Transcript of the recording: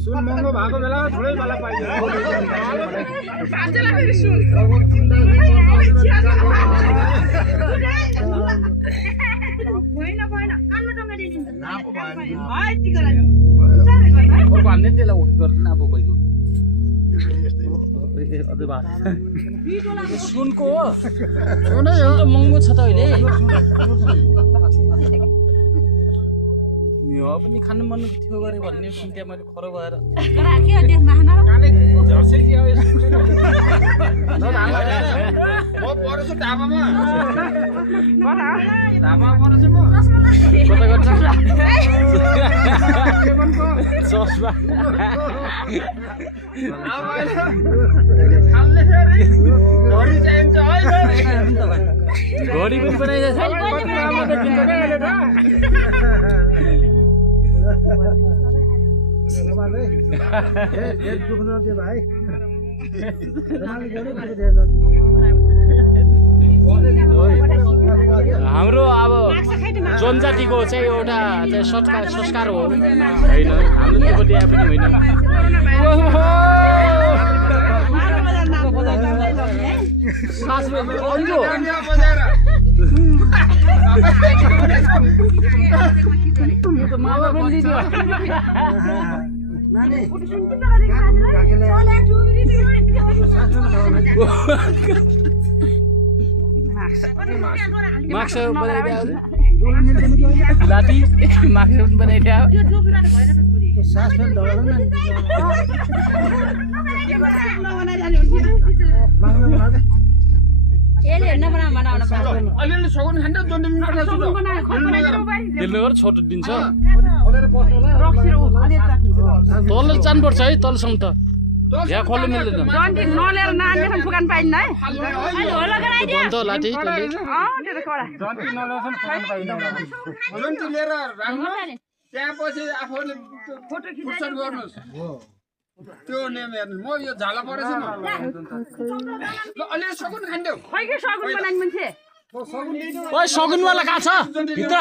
सुन महँगो भएको बेला थोरै बेला पाइन्छ सुनको हो महँगो छ त अहिले यो पनि खानु मन थियो गरे भन्ने सुन्थे मैले खरो भएर घडी पनि बनाइरहेछ हाम्रो अब जनजातिको चाहिँ एउटा संस्कार हो होइन हाम्रो त्यो बिहा पनि होइन माक्स बनाइदियो लाठी माक्स पनि बनाइदियो छोटो दिन्छ तल जानुपर्छ है तलसम्म त यहाँ खोल्नु मिल्दैन बन्द लाठी त्यसपछि आफूले फुर्सद गर्नुहोस् त्यो नेम हेर्नु म यो झाला परेछ नि ल अलि सगुन खान्देऊ खै के सगुन बनाइन मान्छे ओइ सगुनवाला कहाँ छ भित्र